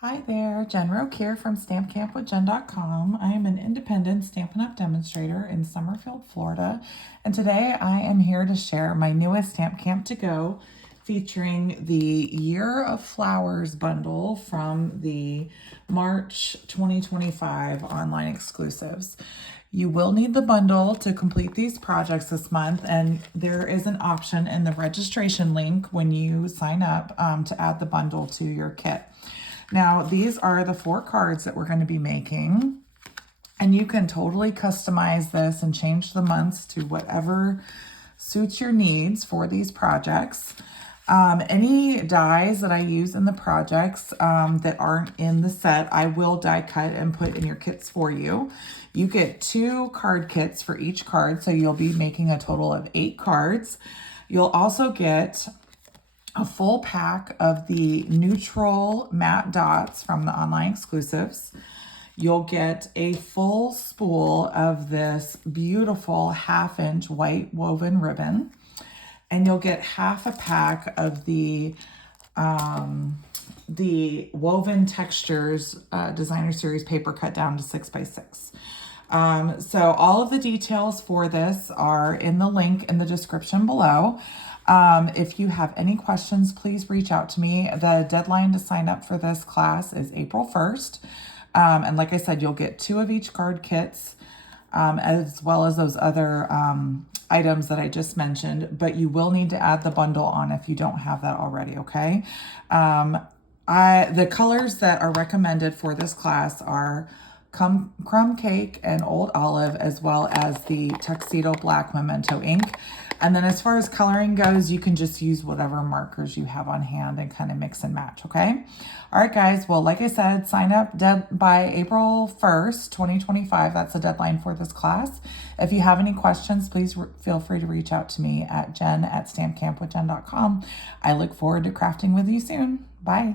Hi there, Jen Roque here from StampCampWithJen.com. I am an independent Stampin' Up! Demonstrator in Summerfield, Florida, and today I am here to share my newest Stamp Camp to Go featuring the Year of Flowers bundle from the March 2025 online exclusives. You will need the bundle to complete these projects this month, and there is an option in the registration link when you sign up to add the bundle to your kit. Now, these are the 4 cards that we're going to be making, and you can totally customize this and change the months to whatever suits your needs for these projects. Any dies that I use in the projects that aren't in the set, I will die cut and put in your kits for you. You get 2 card kits for each card, so you'll be making a total of 8 cards. You'll also get a full pack of the neutral matte dots from the online exclusives. You'll get a full spool of this beautiful 1/2-inch white woven ribbon, and you'll get half a pack of the Woven Textures Designer Series paper cut down to 6x6. So all of the details for this are in the link in the description below. If you have any questions, please reach out to me. The deadline to sign up for this class is April 1st. And like I said, you'll get 2 of each card kits, as well as those other items that I just mentioned, but you will need to add the bundle on if you don't have that already, okay? The colors that are recommended for this class are Crumb Cake and Old Olive, as well as the Tuxedo Black Memento ink. And then as far as coloring goes, you can just use whatever markers you have on hand and kind of mix and match, okay? All right, guys. Well, like I said, sign up by April 1st, 2025. That's the deadline for this class. If you have any questions, please feel free to reach out to me at jen@stampcampwithjen.com. I look forward to crafting with you soon. Bye.